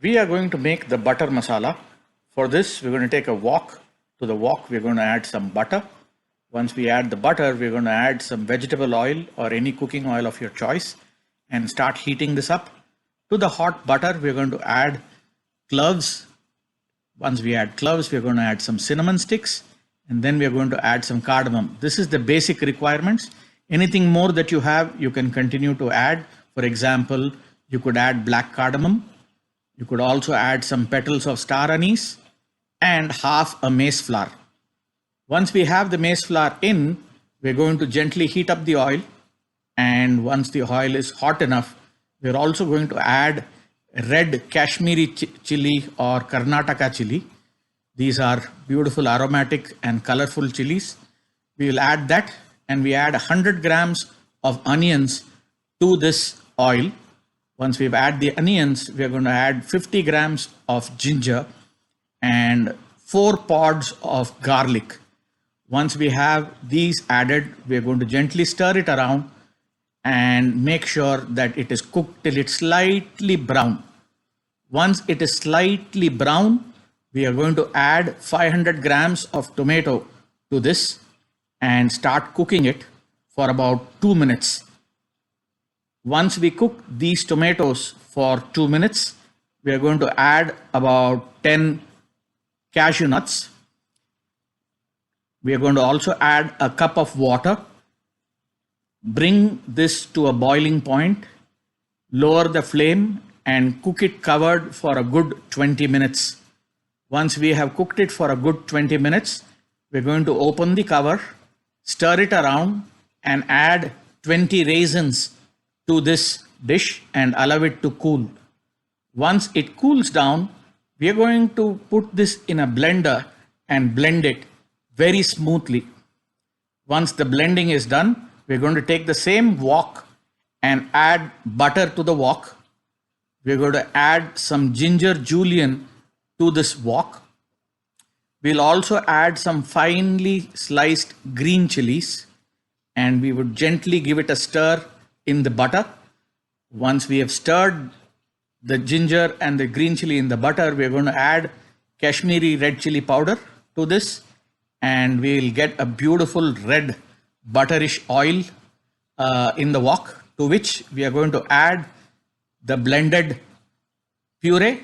We are going to make the butter masala. For this, we're going to take a wok. To the wok, we're going to add some butter. Once we add the butter, we're going to add some vegetable oil or any cooking oil of your choice and start heating this up. To the hot butter, we're going to add cloves. Once we add cloves, we're going to add some cinnamon sticks and then we're going to add some cardamom. This is the basic requirements. Anything more that you have, you can continue to add. For example, you could add black cardamom. You could also add some petals of star anise and half a mace flower. Once we have the mace flower in, we're going to gently heat up the oil. And once the oil is hot enough, we're also going to add red Kashmiri chili or Karnataka chili. These are beautiful aromatic and colorful chilies. We will add that and we add 100 grams of onions to this oil. Once we've added the onions, we're going to add 50 grams of ginger and 4 pods of garlic. Once we have these added, we're going to gently stir it around and make sure that it is cooked till it's slightly brown. Once it is slightly brown, we are going to add 500 grams of tomato to this and start cooking it for about 2 minutes. Once we cook these tomatoes for 2 minutes, we are going to add about 10 cashew nuts. We are going to also add a cup of water. Bring this to a boiling point, lower the flame and cook it covered for a good 20 minutes. Once we have cooked it for a good 20 minutes, we're going to open the cover, stir it around and add 20 raisins to this dish and allow it to cool. Once it cools down, we are going to put this in a blender and blend it very smoothly. Once the blending is done, we're going to take the same wok and add butter to the wok. We're going to add some ginger julienne to this wok. We'll also add some finely sliced green chilies and we would gently give it a stir in the butter. Once we have stirred the ginger and the green chili in the butter, we're going to add Kashmiri red chili powder to this and we'll get a beautiful red butterish oil in the wok, to which we are going to add the blended puree.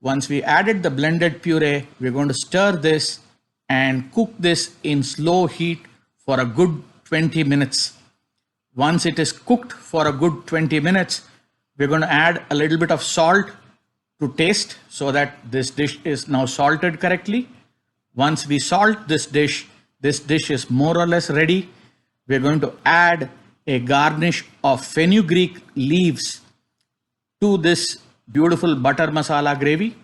Once we added the blended puree, we're going to stir this and cook this in slow heat for a good 20 minutes. Once it is cooked for a good 20 minutes, we're going to add a little bit of salt to taste so that this dish is now salted correctly. Once we salt this dish is more or less ready. We're going to add a garnish of fenugreek leaves to this beautiful butter masala gravy.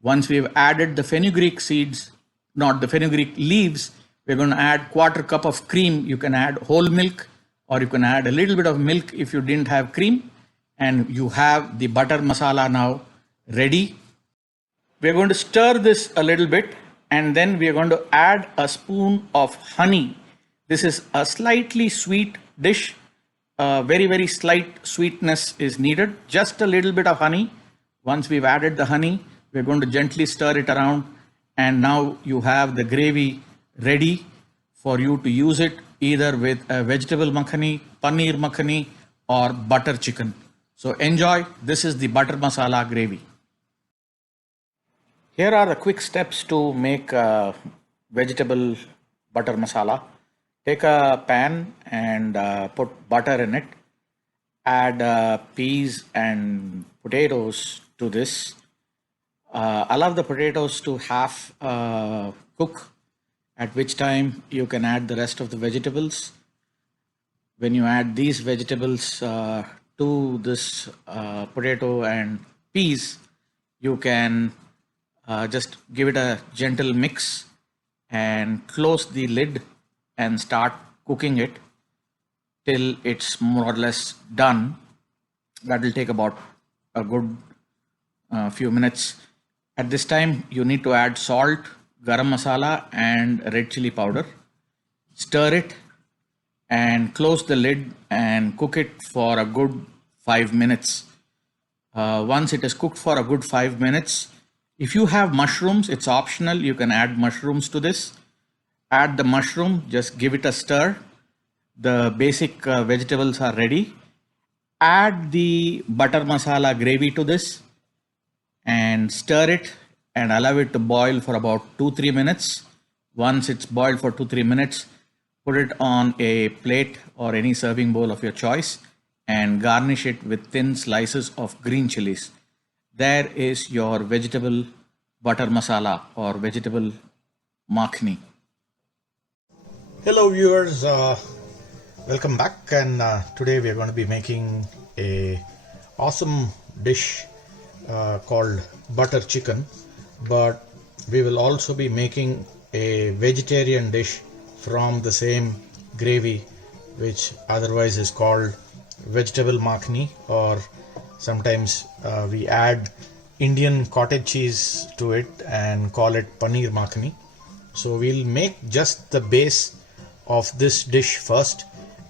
Once we've added the fenugreek seeds, not the fenugreek leaves, we're going to add quarter cup of cream. You can add whole milk or you can add a little bit of milk if you didn't have cream, and you have the butter masala now ready. We're going to stir this a little bit and then we are going to add a spoon of honey. This is a slightly sweet dish. Very, very slight sweetness is needed. Just a little bit of honey. Once we've added the honey, we're going to gently stir it around and now you have the gravy ready for you to use it either with a vegetable makhani, paneer makhani or butter chicken. So enjoy. This is the butter masala gravy. Here are the quick steps to make vegetable butter masala. Take a pan and put butter in it. Add peas and potatoes to this. Allow the potatoes to half cook, at which time you can add the rest of the vegetables. When you add these vegetables to this potato and peas, you can just give it a gentle mix and close the lid and start cooking it till it's more or less done. That will take about a good few minutes. At this time, you need to add salt, garam masala and red chili powder. Stir it and close the lid and cook it for a good 5 minutes. Once it is cooked for a good 5 minutes, if you have mushrooms, it's optional. You can add mushrooms to this. Add the mushroom, just give it a stir. The basic vegetables are ready. Add the butter masala gravy to this and stir it and allow it to boil for about 2-3 minutes. Once it's boiled for 2-3 minutes, put it on a plate or any serving bowl of your choice and garnish it with thin slices of green chilies. There is your vegetable butter masala or vegetable makhni. Hello viewers, welcome back, and today we are going to be making a awesome dish called butter chicken, but we will also be making a vegetarian dish from the same gravy, which otherwise is called vegetable makhni, or sometimes we add Indian cottage cheese to it and call it paneer makhni. So we'll make just the base of this dish first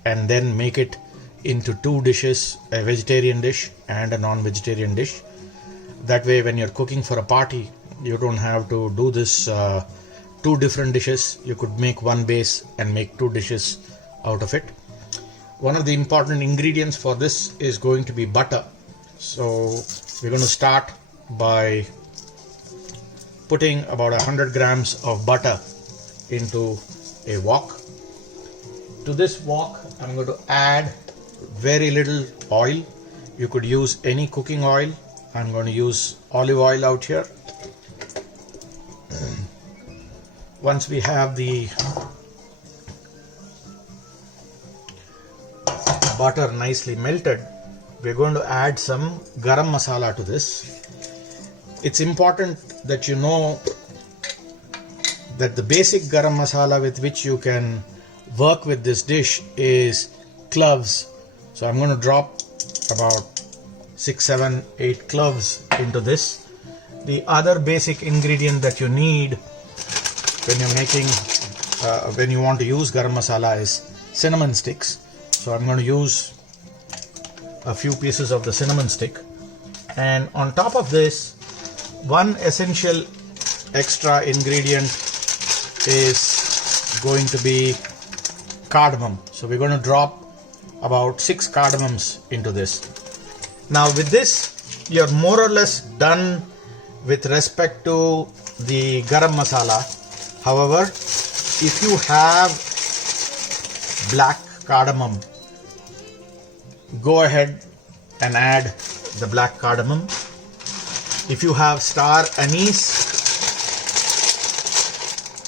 and then make it into two dishes, a vegetarian dish and a non-vegetarian dish. That way when you're cooking for a party, you don't have to do this two different dishes. You could make one base and make two dishes out of it. One of the important ingredients for this is going to be butter. So we're going to start by putting about 100 grams of butter into a wok. To this wok, I'm going to add very little oil. You could use any cooking oil. I'm going to use olive oil out here. Once we have the butter nicely melted, we're going to add some garam masala to this. It's important that you know that the basic garam masala with which you can work with this dish is cloves. So I'm going to drop about 6, 7, 8 cloves into this. The other basic ingredient that you need when you're making, when you want to use garam masala is cinnamon sticks. So I'm going to use a few pieces of the cinnamon stick. And on top of this, one essential extra ingredient is going to be cardamom. So we're going to drop about 6 cardamoms into this. Now with this, you're more or less done with respect to the garam masala. However, if you have black cardamom, go ahead and add the black cardamom. If you have star anise,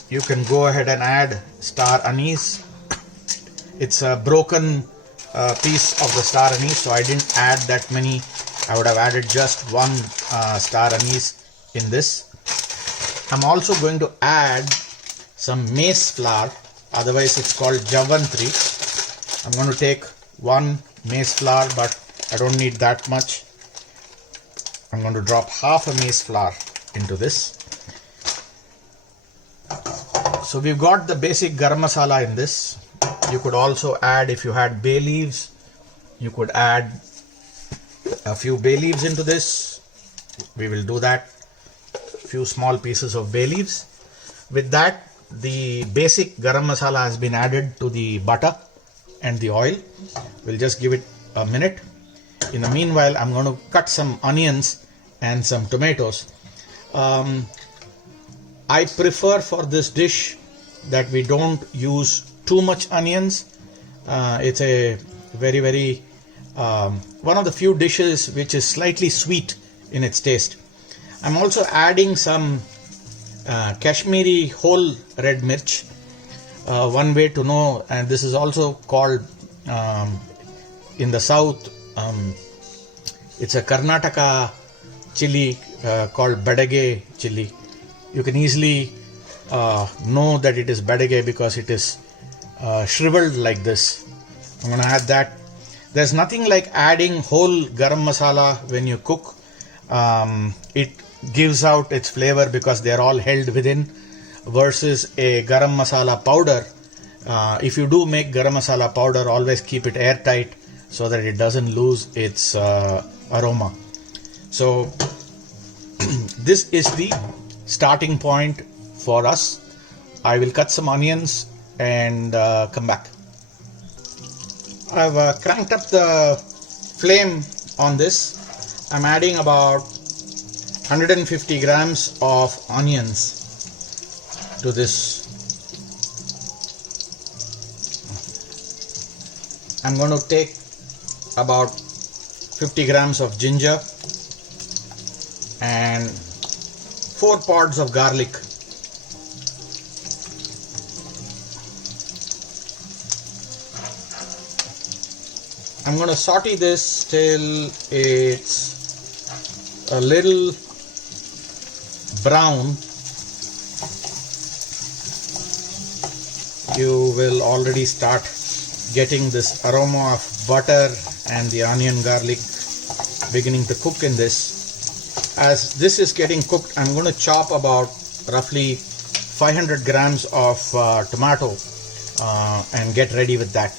you can go ahead and add star anise. It's a broken piece of the star anise, so I didn't add that many. I would have added just one star anise in this. I'm also going to add some maize flour, otherwise it's called javantri. I'm going to take one maize flour, but I don't need that much. I'm going to drop half a maize flour into this. So we've got the basic garam masala in this. You could also add, if you had bay leaves, you could add a few bay leaves into this. We will do that. A few small pieces of bay leaves. With that, the basic garam masala has been added to the butter and the oil. We'll just give it a minute. In the meanwhile, I'm going to cut some onions and some tomatoes. I prefer for this dish that we don't use too much onions. It's a very one of the few dishes which is slightly sweet in its taste. I'm also adding some Kashmiri whole red mirch. One way to know, and this is also called in the south, it's a Karnataka chili called Badage chili. You can easily know that it is Badage because it is shriveled like this. I'm going to add that. There's nothing like adding whole garam masala when you cook. It gives out its flavor because they are all held within, versus a garam masala powder. If you do make garam masala powder, always keep it airtight so that it doesn't lose its aroma. So this is the starting point for us. I will cut some onions and come back. I've cranked up the flame on this. I'm adding about 150 grams of onions to this. I'm going to take about 50 grams of ginger and 4 pods of garlic. I'm going to saute this till it's a little brown. You will already start getting this aroma of butter and the onion garlic beginning to cook in this. As this is getting cooked, I'm going to chop about roughly 500 grams of tomato and get ready with that.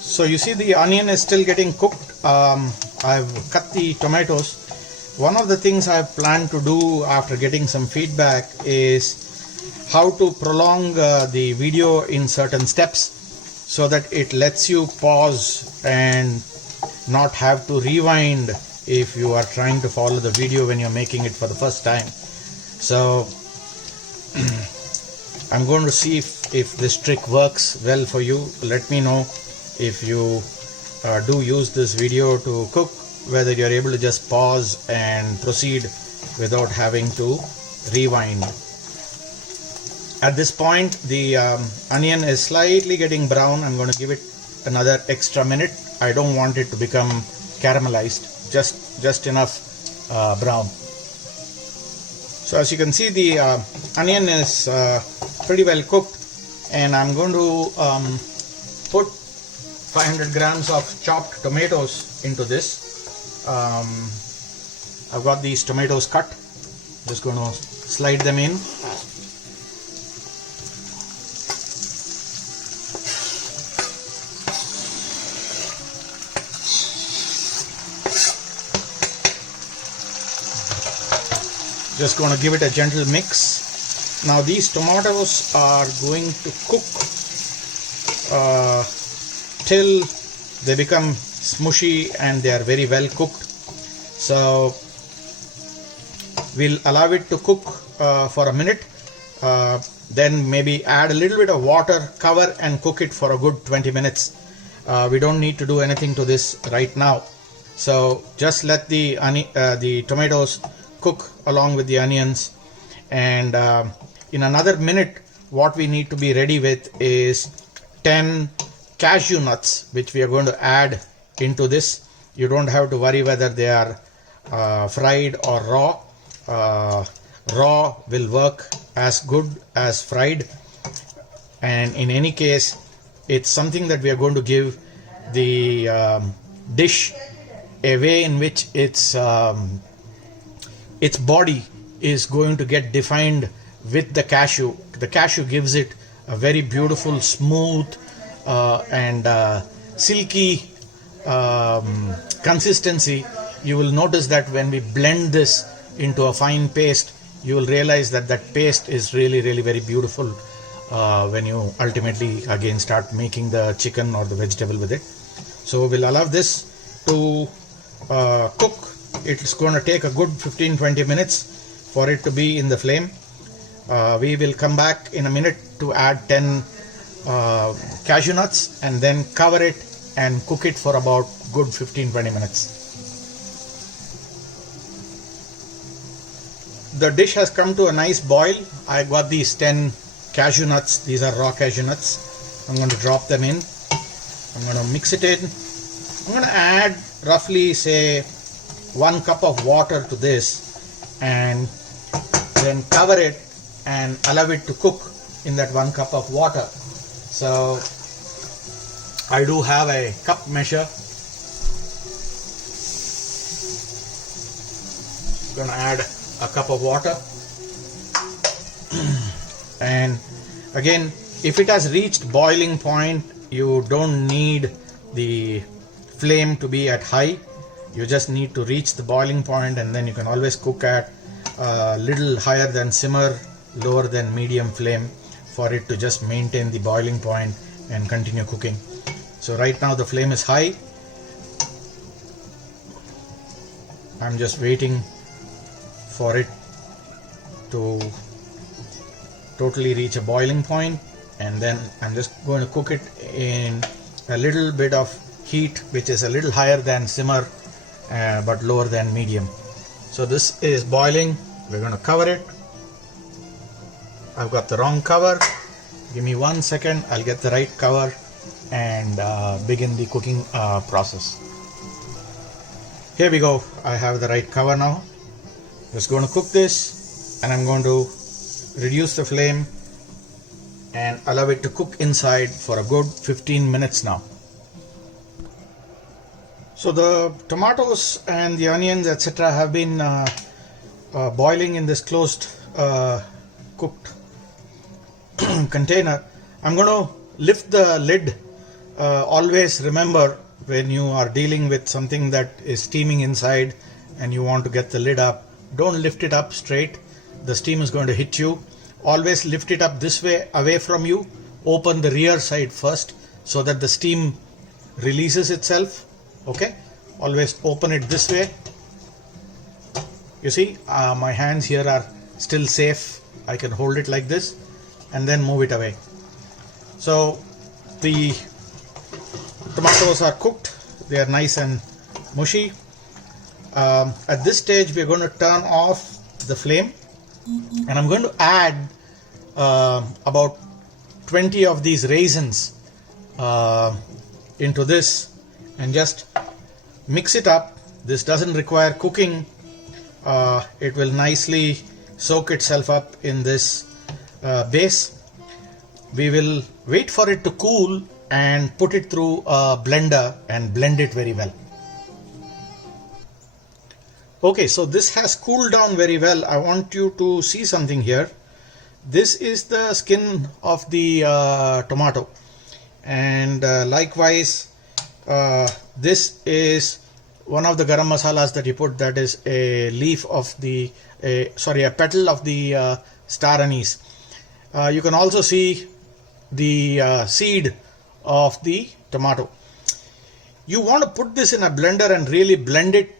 So you see the onion is still getting cooked. I've cut the tomatoes. One of the things I've planned to do after getting some feedback is how to prolong the video in certain steps so that it lets you pause and not have to rewind if you are trying to follow the video when you're making it for the first time. So I'm going to see if this trick works well for you. Let me know if you do use this video to cook, whether you're able to just pause and proceed without having to rewind. At this point, the onion is slightly getting brown. I'm going to give it another extra minute. I don't want it to become caramelized, just enough brown. So as you can see, the onion is pretty well cooked, and I'm going to put 500 grams of chopped tomatoes into this. I've got these tomatoes cut. Just going to slide them in. Just going to give it a gentle mix. Now these tomatoes are going to cook till they become smushy and they are very well cooked. So we'll allow it to cook for a minute, then maybe add a little bit of water, cover and cook it for a good 20 minutes. We don't need to do anything to this right now. So just let the tomatoes cook along with the onions, and in another minute what we need to be ready with is 10 cashew nuts, which we are going to add into this. You don't have to worry whether they are fried or raw. Raw will work as good as fried, and in any case it's something that we are going to give the dish a way in which its body is going to get defined with the cashew. The cashew gives it a very beautiful, smooth and silky consistency. You will notice that when we blend this into a fine paste, you will realize that that paste is really very beautiful when you ultimately again start making the chicken or the vegetable with it. So we'll allow this to cook. It's going to take a good 15-20 minutes for it to be in the flame. We will come back in a minute to add 10 cashew nuts and then cover it and cook it for about good 15-20 minutes. The dish has come to a nice boil. I got these 10 cashew nuts. These are raw cashew nuts. I'm going to drop them in. I'm going to mix it in. I'm going to add roughly, say, 1 cup of water to this and then cover it and allow it to cook in that 1 cup of water. So I do have a cup measure. Going to add a cup of water, and again, if it has reached boiling point, you don't need the flame to be at high. You just need to reach the boiling point, and then you can always cook at little higher than simmer, lower than medium flame for it to just maintain the boiling point and continue cooking. So right now the flame is high. I'm just waiting for it to totally reach a boiling point, and then I'm just going to cook it in a little bit of heat, which is a little higher than simmer but lower than medium. So this is boiling. We're going to cover it. I've got the wrong cover. Give me 1 second, I'll get the right cover and begin the cooking process. Here we go. I have the right cover now. Just going to cook this, and I'm going to reduce the flame and allow it to cook inside for a good 15 minutes now. So the tomatoes and the onions, etc., have been boiling in this closed cooked container. I'm going to lift the lid. Always remember, when you are dealing with something that is steaming inside and you want to get the lid up, don't lift it up straight. The steam is going to hit you. Always lift it up this way, away from you. Open the rear side first so that the steam releases itself. Okay, always open it this way. You see, my hands here are still safe. I can hold it like this and then move it away. So the tomatoes are cooked. They are nice and mushy. At this stage, we're going to turn off the flame, and I'm going to add about 20 of these raisins into this and just mix it up. This doesn't require cooking. It will nicely soak itself up in this base. We will wait for it to cool and put it through a blender and blend it very well. Okay, so this has cooled down very well. I want you to see something here. This is the skin of the tomato, and likewise this is one of the garam masalas that you put, that is a leaf of the a petal of the star anise. You can also see the seed of the tomato. You want to put this in a blender and really blend it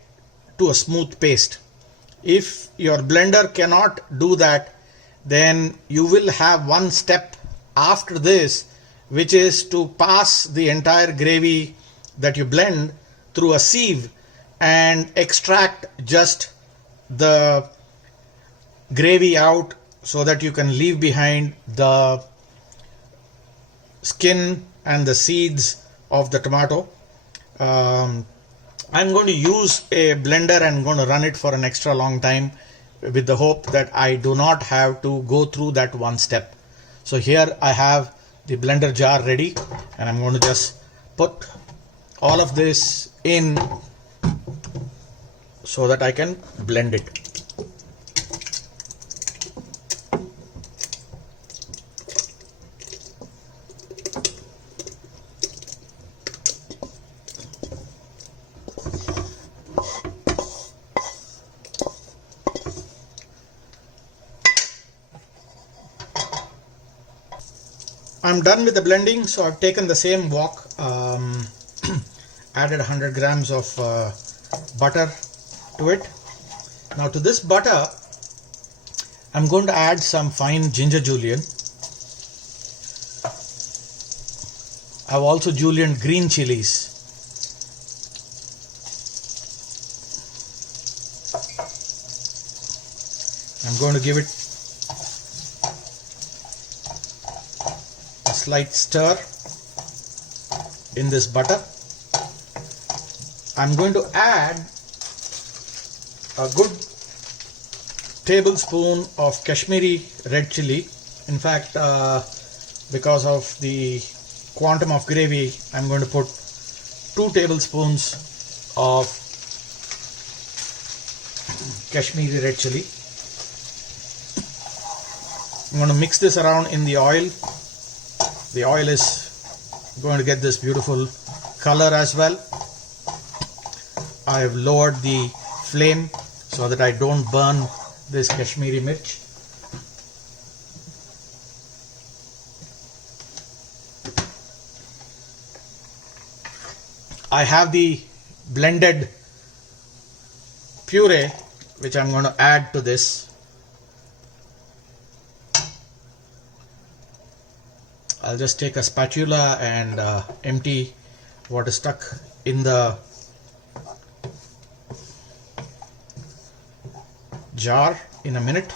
to a smooth paste. If your blender cannot do that, then you will have one step after this, which is to pass the entire gravy that you blend through a sieve and extract just the gravy out, so that you can leave behind the skin and the seeds of the tomato. I'm going to use a blender and going to run it for an extra long time with the hope that I do not have to go through that one step. So here I have the blender jar ready, and I'm going to just put all of this in so that I can blend it. I'm done with the blending, so I've taken the same wok, added 100 grams of butter to it. Now to this butter, I'm going to add some fine ginger julienne. I've also julienned green chilies. I'm going to give it a slight stir in this butter. I'm going to add a good tablespoon of Kashmiri red chili. In fact, because of the quantum of gravy, I'm going to put 2 tablespoons of Kashmiri red chili. I'm going to mix this around in the oil. The oil is going to get this beautiful color as well. I have lowered the flame so that I don't burn this Kashmiri mirch. I have the blended puree which I'm going to add to this. I'll just take a spatula and empty what is stuck in the jar in a minute.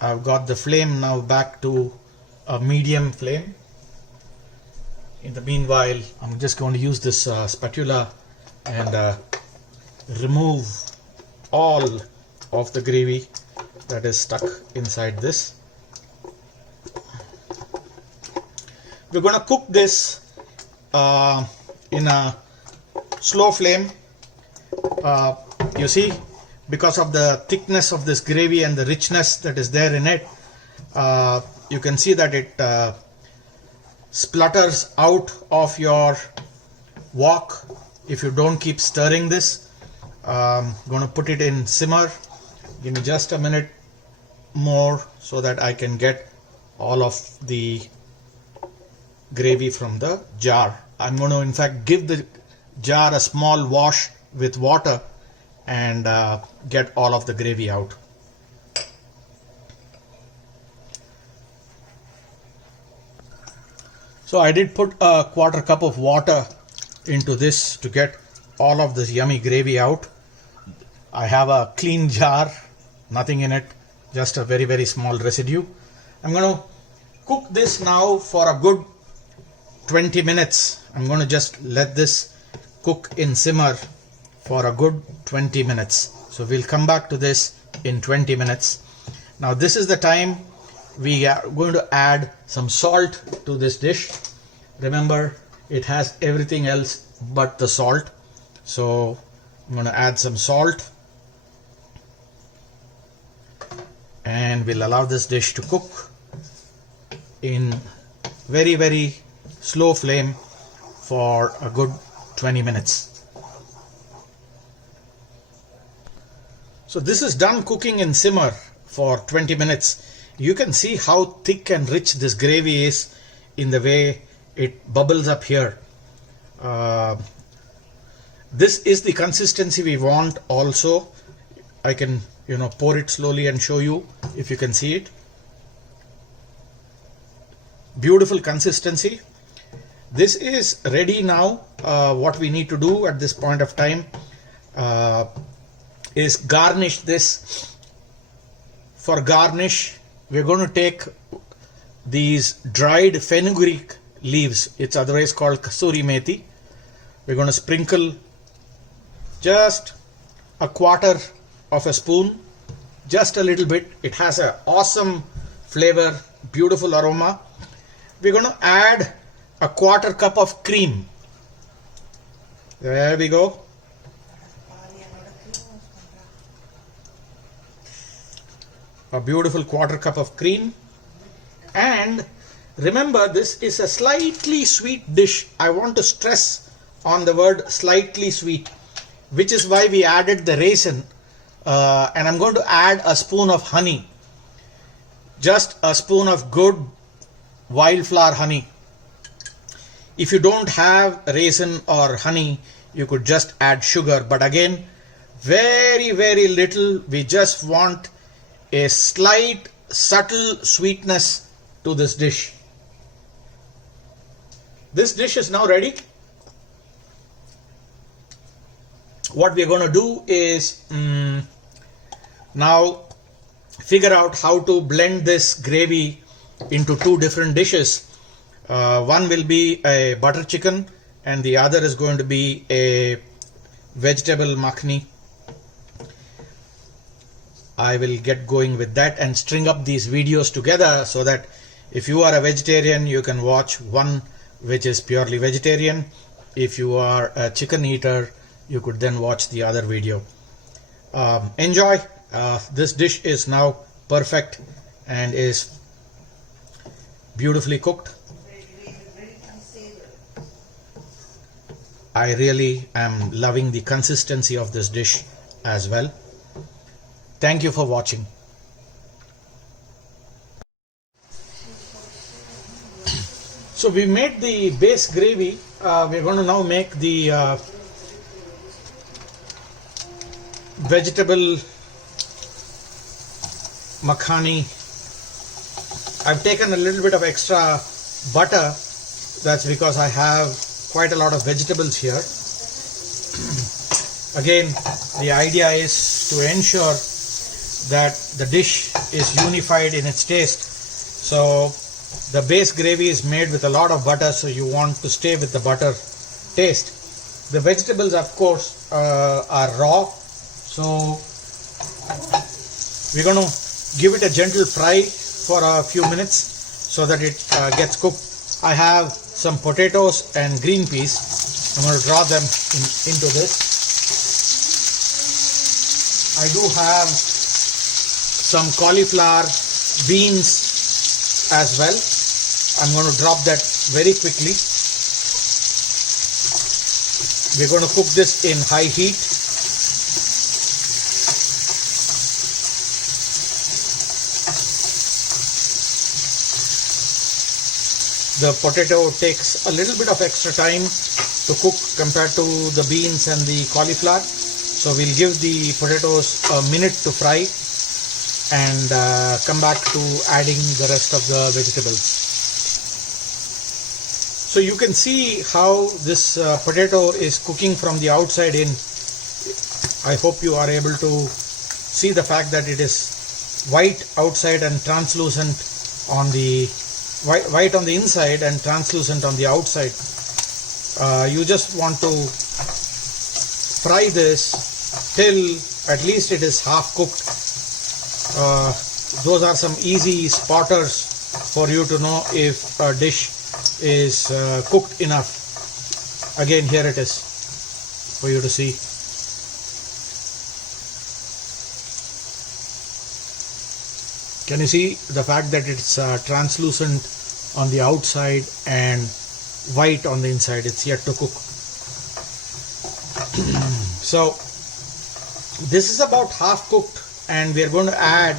I've got the flame now back to a medium flame. In the meanwhile, I'm just going to use this spatula and remove all of the gravy that is stuck inside this. We're going to cook this in a slow flame. You see, because of the thickness of this gravy and the richness that is there in it, you can see that it splutters out of your wok if you don't keep stirring this. I'm going to put it in simmer. Give me just a minute more so that I can get all of the gravy from the jar. I'm going to in fact give the jar a small wash with water and get all of the gravy out. So I did put a quarter cup of water into this to get all of this yummy gravy out. I have a clean jar, nothing in it, just a very, very small residue. I'm going to cook this now for a good 20 minutes. I'm going to just let this cook in simmer for a good 20 minutes. So we'll come back to this in 20 minutes. Now this is the time we are going to add some salt to this dish. Remember, it has everything else but the salt. So I'm going to add some salt and we'll allow this dish to cook in very, very slow flame for a good 20 minutes. So this is done cooking in simmer for 20 minutes. You can see how thick and rich this gravy is in the way it bubbles up here. This is the consistency we want also. I can, pour it slowly and show you if you can see it. Beautiful consistency. This is ready now. What we need to do at this point of time is garnish this. For garnish, we're going to take these dried fenugreek leaves. It's otherwise called kasuri methi. We're going to sprinkle just a quarter of a spoon, just a little bit. It has an awesome flavor, beautiful aroma. We're going to add a quarter cup of cream. There we go. A beautiful quarter cup of cream. And remember, this is a slightly sweet dish. I want to stress on the word slightly sweet, which is why we added the raisin. And I'm going to add a spoon of honey. Just a spoon of good wildflower honey. If you don't have raisin or honey, you could just add sugar. But again, very, very little. We just want a slight, subtle sweetness to this dish. This dish is now ready. What we are going to do is now figure out how to blend this gravy into two different dishes. One will be a butter chicken and the other is going to be a vegetable makhni. I will get going with that and string up these videos together so that if you are a vegetarian, you can watch one which is purely vegetarian. If you are a chicken eater, you could then watch the other video. Enjoy. This dish is now perfect and is beautifully cooked. I really am loving the consistency of this dish as well. Thank you for watching. So we made the base gravy. We're going to now make the vegetable makhani. I've taken a little bit of extra butter. That's because I have quite a lot of vegetables here. Again, the idea is to ensure that the dish is unified in its taste. So the base gravy is made with a lot of butter, so you want to stay with the butter taste. The vegetables, of course, are raw, so we're going to give it a gentle fry for a few minutes so that it gets cooked. I have some potatoes and green peas. I'm going to draw them into this. I do have some cauliflower, beans as well. I'm going to drop that very quickly. We're going to cook this in high heat. The potato takes a little bit of extra time to cook compared to the beans and the cauliflower. So we'll give the potatoes a minute to fry and come back to adding the rest of the vegetables. So you can see how this potato is cooking from the outside in. I hope you are able to see the fact that it is white outside and translucent on the white on the inside and translucent on the outside. You just want to fry this till at least it is half cooked. Those are some easy spotters for you to know if a dish is cooked enough. Again, here it is for you to see. Can you see the fact that it's translucent on the outside and white on the inside? It's yet to cook. So this is about half cooked, and we are going to add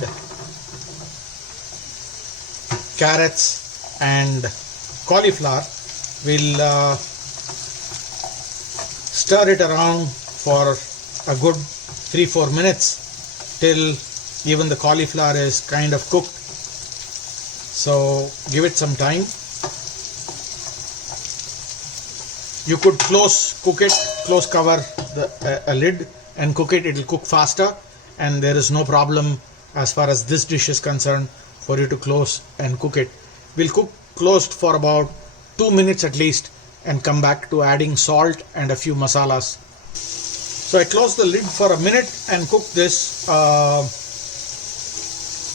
carrots and cauliflower. We'll stir it around for a good 3-4 minutes till even the cauliflower is kind of cooked. So give it some time. You could close cover a lid and cook it. It will cook faster, and there is no problem as far as this dish is concerned for you to close and cook it. We'll cook closed for about 2 minutes at least and come back to adding salt and a few masalas. So I closed the lid for a minute and cooked this.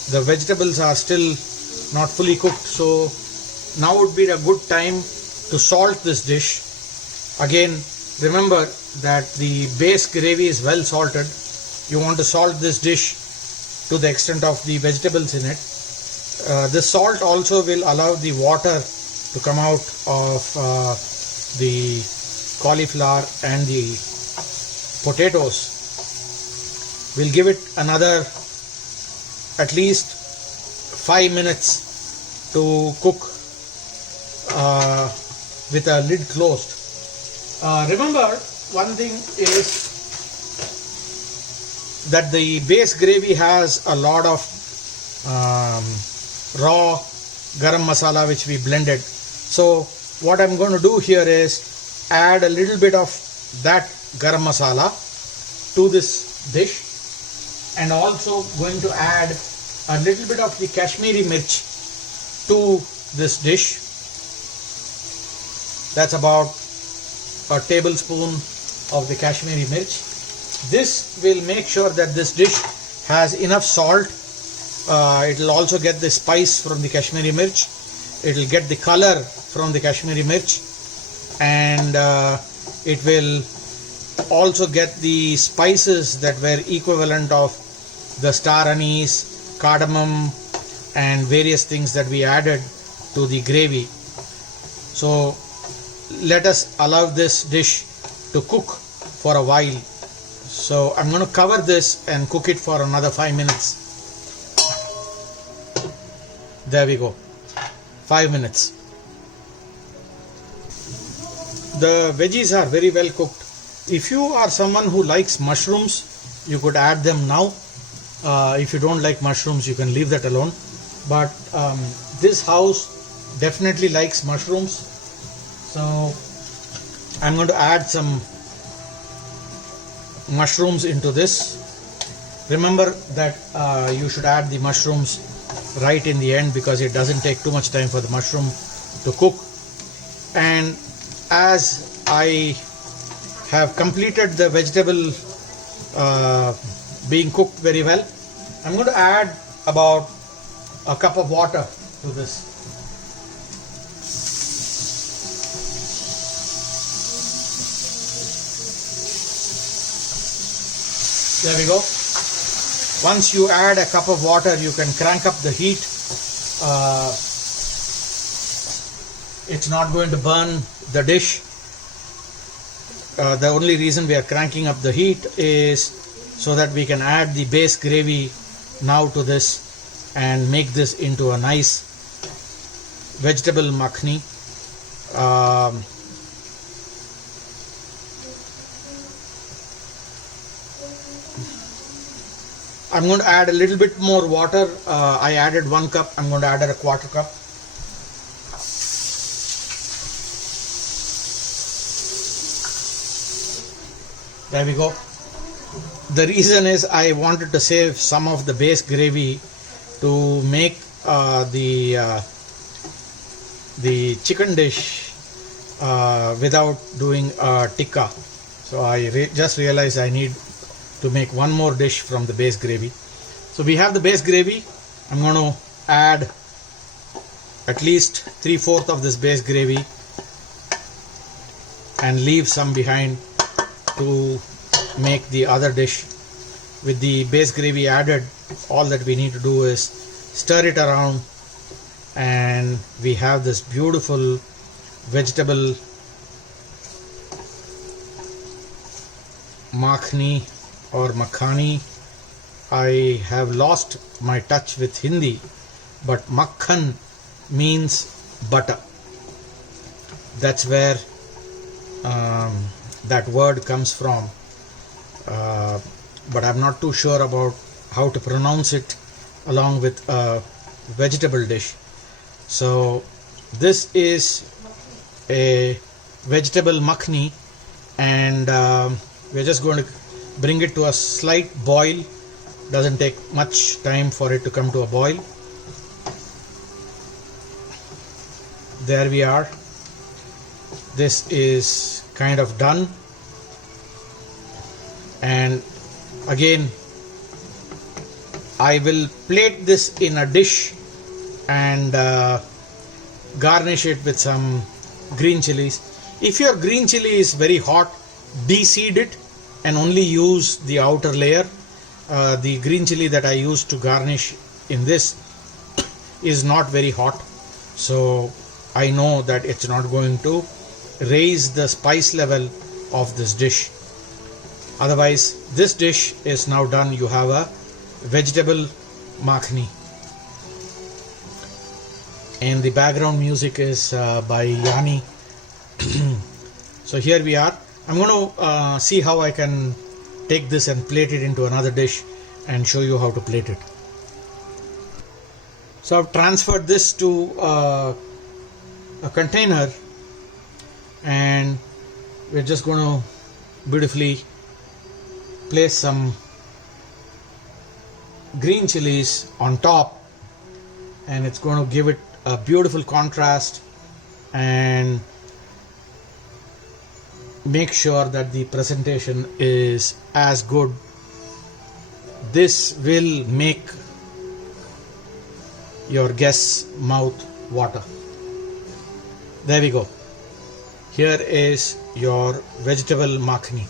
The vegetables are still not fully cooked, so now would be a good time to salt this dish. Again, remember that the base gravy is well salted. You want to salt this dish to the extent of the vegetables in it. This salt also will allow the water to come out of the cauliflower and the potatoes. We'll give it another at least 5 minutes to cook with a lid closed. Remember, one thing is that the base gravy has a lot of raw garam masala which we blended. So what I'm going to do here is add a little bit of that garam masala to this dish, and also going to add a little bit of the Kashmiri mirch to this dish. That's about a tablespoon of the Kashmiri mirch. This will make sure that this dish has enough salt. It will also get the spice from the Kashmiri mirch. It will get the color from the Kashmiri mirch, and it will also get the spices that were equivalent of the star anise, cardamom, and various things that we added to the gravy. So let us allow this dish to cook for a while. So I'm going to cover this and cook it for another 5 minutes. There we go, 5 minutes. The veggies are very well cooked. If you are someone who likes mushrooms, you could add them now. If you don't like mushrooms, you can leave that alone. But this house definitely likes mushrooms. So I'm going to add some mushrooms into this. Remember that you should add the mushrooms right in the end, because it doesn't take too much time for the mushroom to cook. And as I have completed the vegetable being cooked very well, I'm going to add about a cup of water to this. There we go. Once you add a cup of water, you can crank up the heat. It's not going to burn the dish. The only reason we are cranking up the heat is so that we can add the base gravy now to this and make this into a nice vegetable makhni. I'm going to add a little bit more water. I added 1 cup. I'm going to add a 1/4 cup. There we go. The reason is I wanted to save some of the base gravy to make the chicken dish without doing tikka. So I just realized I need to make one more dish from the base gravy. So we have the base gravy. I'm going to add at least 3/4 of this base gravy and leave some behind to make the other dish. With the base gravy added, all that we need to do is stir it around, and we have this beautiful vegetable makhni or makhani. I have lost my touch with Hindi, but makhan means butter. That's where that word comes from, but I'm not too sure about how to pronounce it along with a vegetable dish. So this is a vegetable makhni, and we're just going to bring it to a slight boil. Doesn't take much time for it to come to a boil. There we are. This is kind of done, and again I will plate this in a dish and garnish it with some green chilies. If your green chili is very hot, de-seed it and only use the outer layer. The green chili that I used to garnish in this is not very hot, so I know that it's not going to raise the spice level of this dish. Otherwise, this dish is now done. You have a vegetable makhni, and the background music is by Yani. So here we are. I'm going to see how I can take this and plate it into another dish and show you how to plate it. So I've transferred this to a container, and we're just going to beautifully place some green chilies on top, and it's going to give it a beautiful contrast and make sure that the presentation is as good. This will make your guest's mouth water. There we go. Here is your vegetable makhni.